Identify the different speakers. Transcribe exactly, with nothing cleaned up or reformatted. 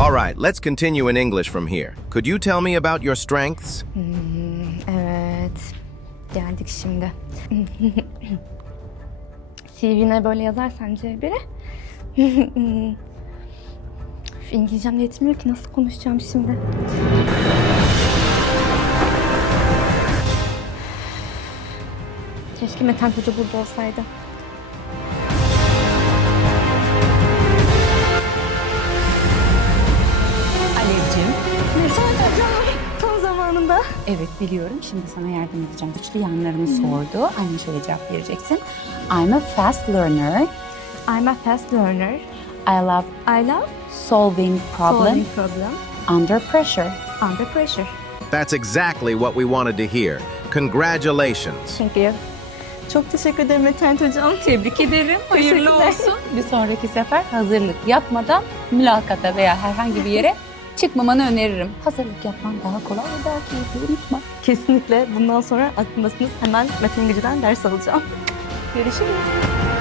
Speaker 1: All right, let's continue in English from here. Could you tell me about your strengths?
Speaker 2: Hmm, evet. Geldik şimdi. C V'ne böyle yazar sence biri? Üf, İngilizcem yetmiyor ki, nasıl konuşacağım şimdi? Keşke Meten Hoca burada olsaydı.
Speaker 3: Alevciğim.
Speaker 2: Meten Hocam tam zamanında.
Speaker 3: Evet biliyorum. Şimdi sana yardım edeceğim. Güçlü yanlarını sordu. Aynı şöyle cevap vereceksin. I'm a fast learner.
Speaker 2: I'm a fast learner.
Speaker 3: I love
Speaker 2: I love
Speaker 3: solving problem
Speaker 2: solving problem
Speaker 3: under pressure.
Speaker 2: under pressure.
Speaker 1: That's exactly what we wanted to hear. Congratulations.
Speaker 2: Thank you. Çok teşekkür ederim Meten Hocam.
Speaker 3: Tebrik ederim. Hayırlı
Speaker 2: Teşekkürler.
Speaker 3: olsun. Bir sonraki sefer hazırlık yapmadan mülakata veya herhangi bir yere çıkmamanı öneririm. Hazırlık yapman daha kolay ve daha keyifli. Unutma.
Speaker 2: Kesinlikle bundan sonra aklımdasınız. Hemen Meten İngilizce'den ders alacağım.
Speaker 3: Görüşürüz.